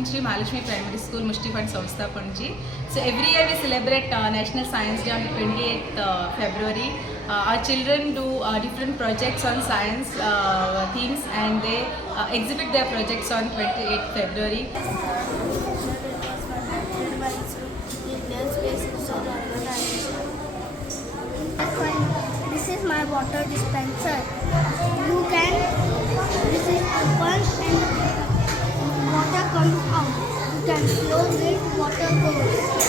in Sri Mahalakshmi Primary School, Mushti Fund Samstha, Panaji. So every year we celebrate National Science Day on 28th February. Our children do different projects on science themes, and they exhibit their projects on 28th February. This is my water dispenser. You can, this is open and water comes out. You can close it, water goes. This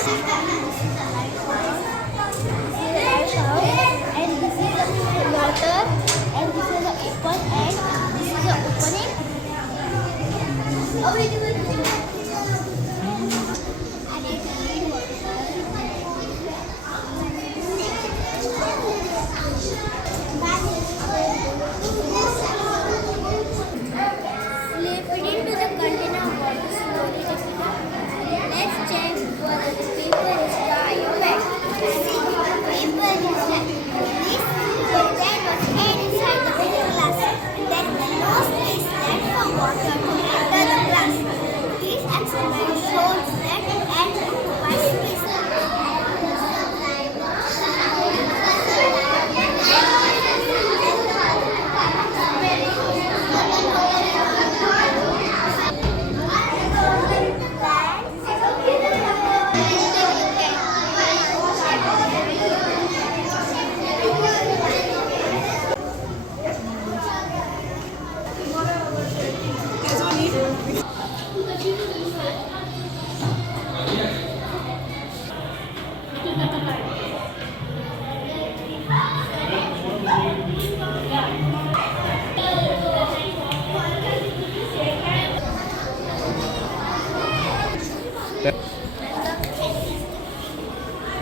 is the light bulb. This is the light bulb, and this is the water, and this is the open, and this is the opening. Oh, wait.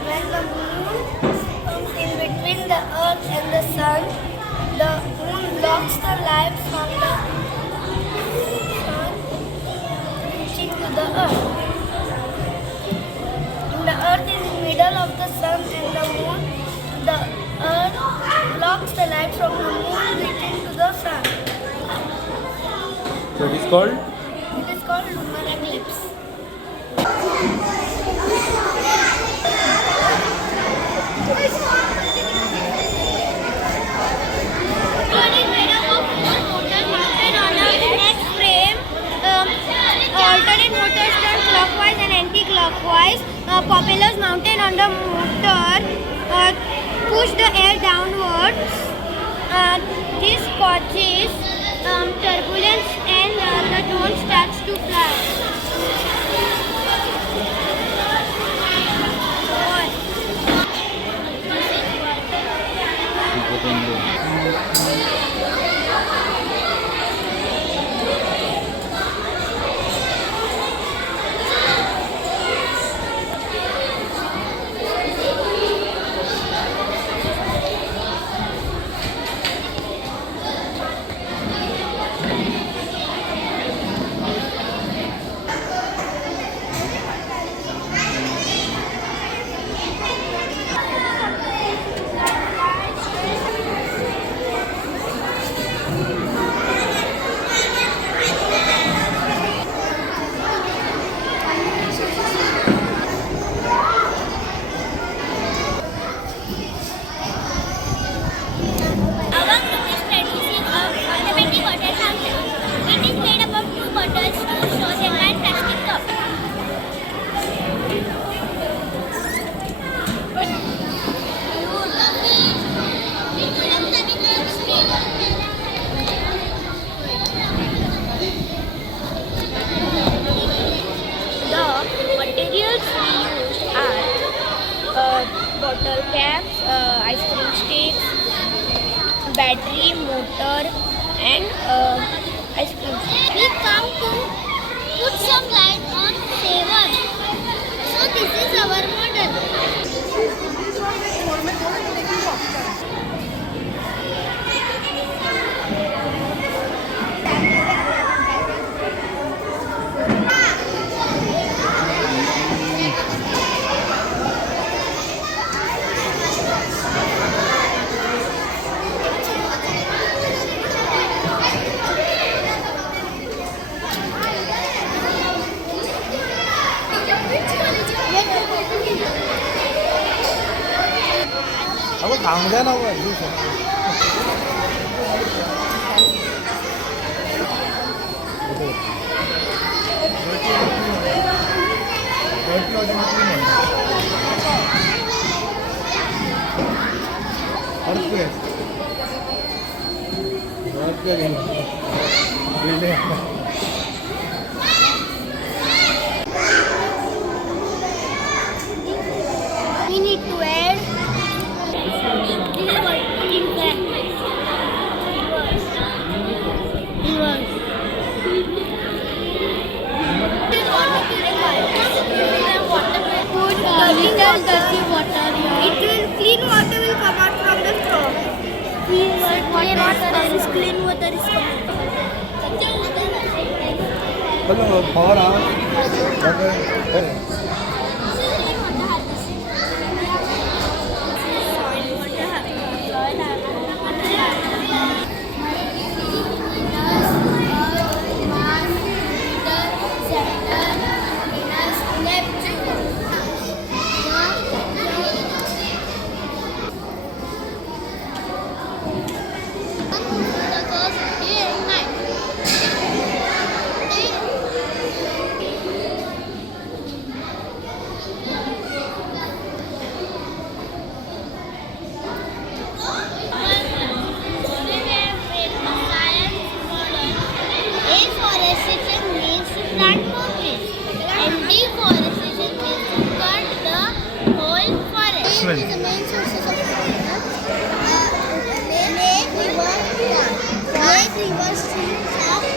When the moon comes in between the earth and the sun, the moon blocks the light from the sun reaching to the earth. The earth is in the middle of the sun and the moon. The earth blocks the light from the moon reaching to the sun. So it is called? It is called lunar eclipse. Alternate motors turn clockwise and anti-clockwise. Propellers mounted on the motor push the air downwards. This causes turbulence and the drone starts to fly. Bottle caps, ice cream sticks, battery, motor, and ice cream sticks. We come to put some light on Seven. So this is our model. सांगल्या ना दिवस We need to add dirty water. It will clean water will come out from the straw. Clean water is coming. पण फवारा Afforestation means to plant more trees, and deforestation means to cut the whole forest. Excellent. It is the main sources of water. Lake, rivers, streams, and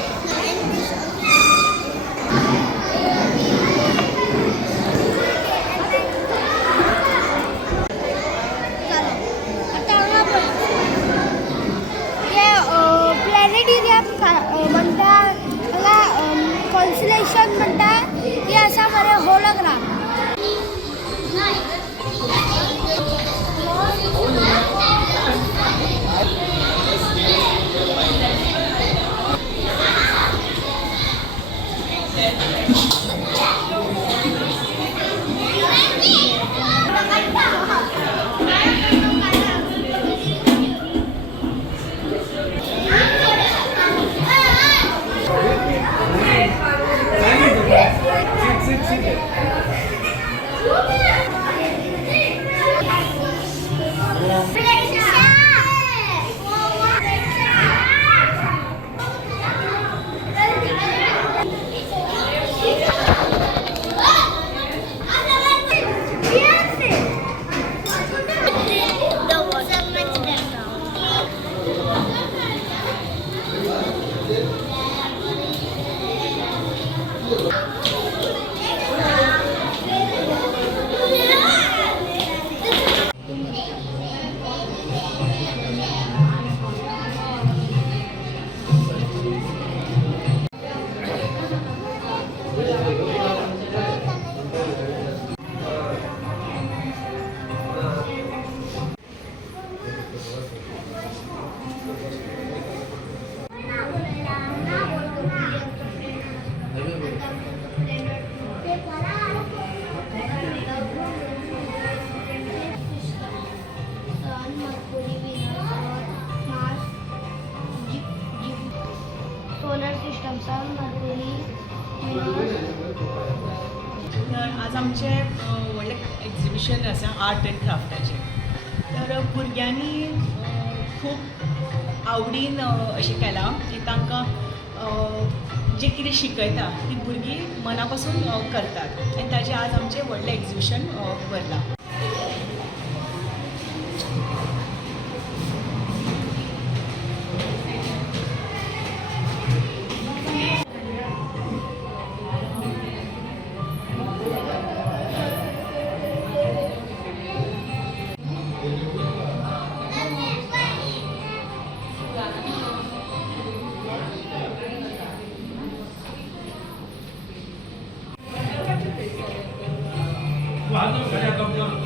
प्लॅनेटेरियम म्हणतात त्याला constellation म्हणतात हे असा मध्ये hologram solar system सन mercury आज आमचें व्हडलें exhibition आसा art and क्राफ्टाचें तर भुरग्यांनी खूब आवडीन अशें केलां की तांकां जें कितें शिकयता ती भुरगीं मना पासून करतात आनी ताजें आज आमचें व्हडलें exhibition भरलां. Cuando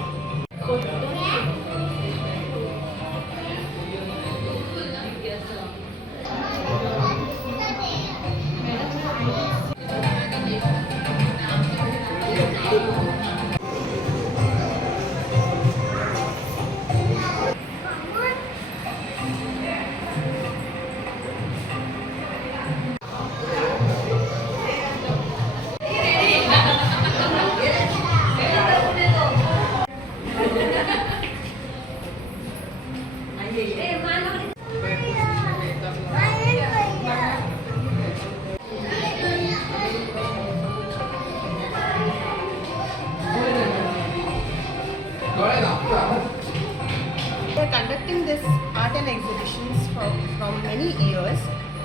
many years,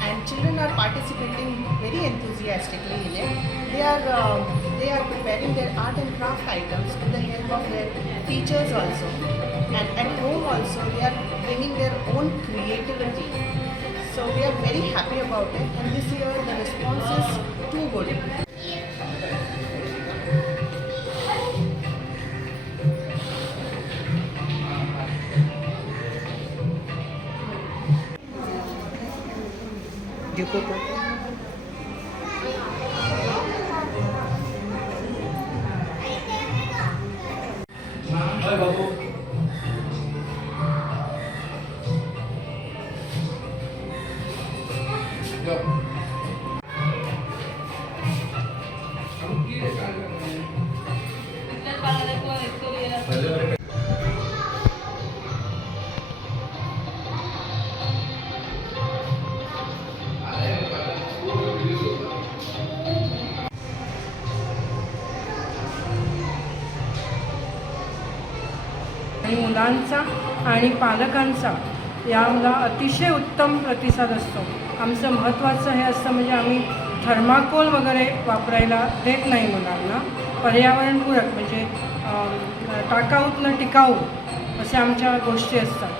and children are participating very enthusiastically in it. They are preparing their art and craft items with the help of their teachers also, and at home also they are bringing their own creativity. So we are very happy about it, and this year the response is too good. आणि मुलांचा आणि पालकांचा याला अतिशय उत्तम प्रतिसाद असतो. आमचं महत्त्वाचं हे असतं म्हणजे आम्ही थर्माकोल वगैरे वापरायला देत नाही मुलांना. पर्यावरणपूरक म्हणजे टाकाऊत न टिकाऊ अशा आमच्या गोष्टी असतात.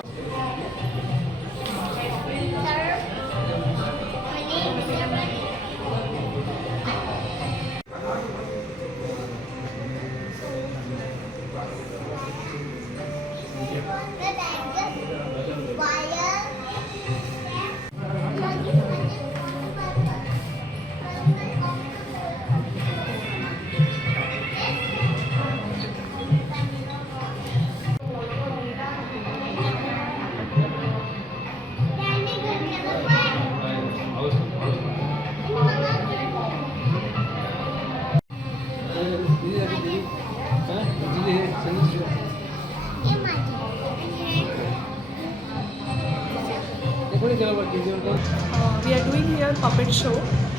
We are doing here puppet show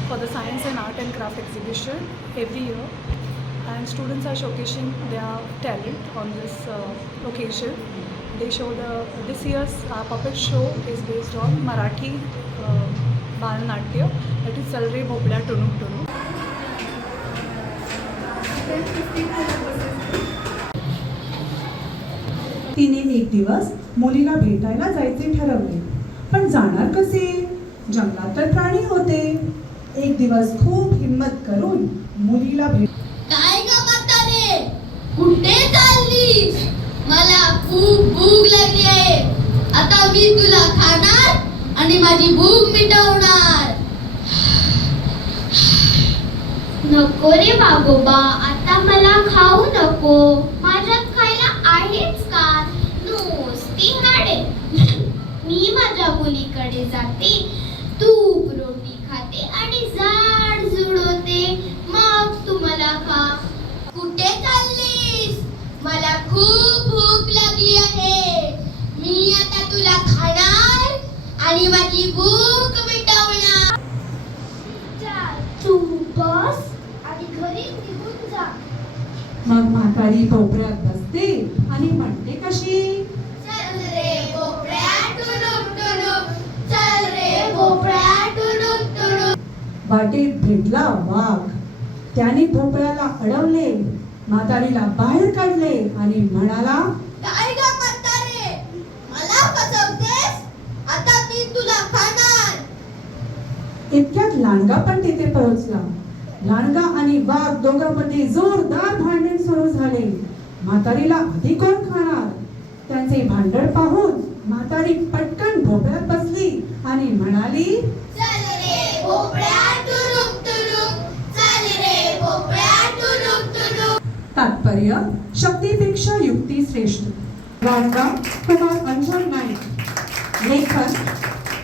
for the Science and Art and Craft exhibition every year, and students are showcasing their talent on this occasion. They show this year's puppet show is based on Marathi Balnatya, that is Chal Re Bhopla Tunuk Tunuk. तिने एक दिवस मुलीला भेटायला जायचे ठरवले. पण जाणार कसे? जंगलात तर प्राणी होते. एक दिवस खूप हिम्मत करून मुलीला काय ग म्हातारे, कुठे चाललीस? मला खूप भूक लागली आहे. आता मी तुला खाणार आणि माझी भूक मिटवणार. नको रे वागोबा, आता मला खाऊ नको. माझ्यात खायला आहेच का? नुसती हाडे. मी माझ्या मुलीकडे जाते, तूप रोटी खाते आणि जाड जुडवते, मग तू मला खा. कुठे चाललीस? मला खूप भूक लागली आहे. मी आता तुला खाणार आणि माझी भूक मिटवणार. तू बस आणि घरी निघून जा. मग म्हातारी भोपळ्यात बसते आणि म्हणते कशी? चल रे भोपळ्या टुनुक टुनुक, चल रे भोपळ्या टुनुक टुनुक. वाटेत भेटला वाघ. त्याने भोपळ्याला अडवले, म्हातारीला बाहेर काढले आणि म्हणाला, काय ग म्हातारे, मला फसवतेस? आता मी तुला खाणार. इतक्यात लांडगा पण तिथे पोहोचला. लांडगा आणि वाघ दोघांमध्ये जोरदार भांडण सुरू झाले. म्हातारीला आधी कोण खाणार? त्यांचे भांडण पाहून म्हातारी पटकन भोपळ्यात बसली आणि म्हणाली, चल रे भोपळ्या टुनुक टुनुक, चल रे भोपळ्या टुनुक टुनुक. तात्पर्य: शक्तीपेक्षा युक्ती श्रेष्ठ. वार्ता कुमार अंजन नाईक. लेखन